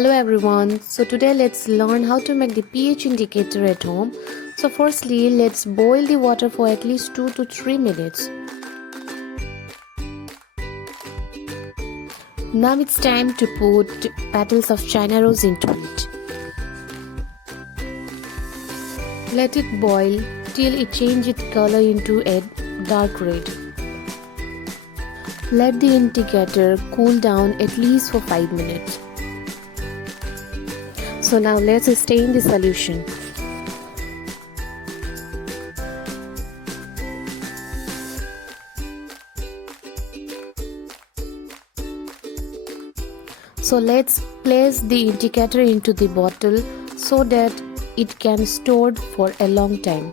Hello everyone, so today let's learn how to make the pH indicator at home. So firstly, let's boil the water for at least 2 to 3 minutes. Now it's time to put petals of China rose into it. Let it boil till it changes its color into a dark red. Let the indicator cool down at least for 5 minutes. So now let's stain the solution. So let's place the indicator into the bottle so that it can stored for a long time.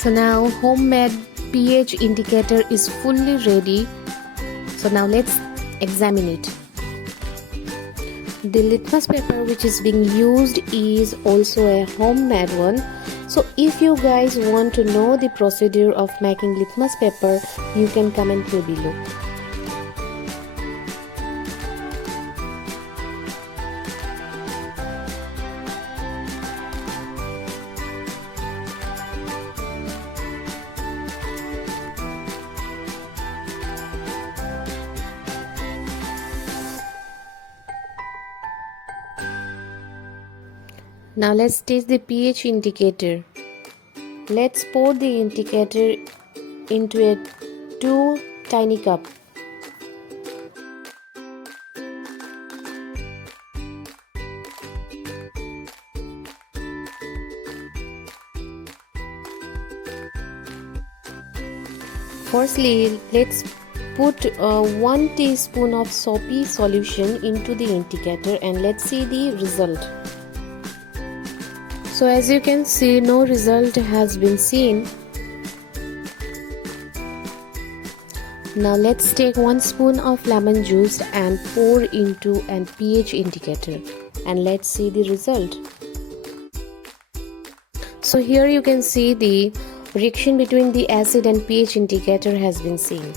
So now homemade pH indicator is fully ready. So now let's examine it. The litmus paper which is being used is also a homemade one. So if you guys want to know the procedure of making litmus paper, you can comment me below. Now let's test the pH indicator. Let's pour the indicator into a 2 tiny cup. Firstly, let's put 1 teaspoon of soapy solution into the indicator and let's see the result. So as you can see, no result has been seen. Now let's take 1 spoon of lemon juice and pour into an pH indicator and let's see the result. So here you can see the reaction between the acid and pH indicator has been seen.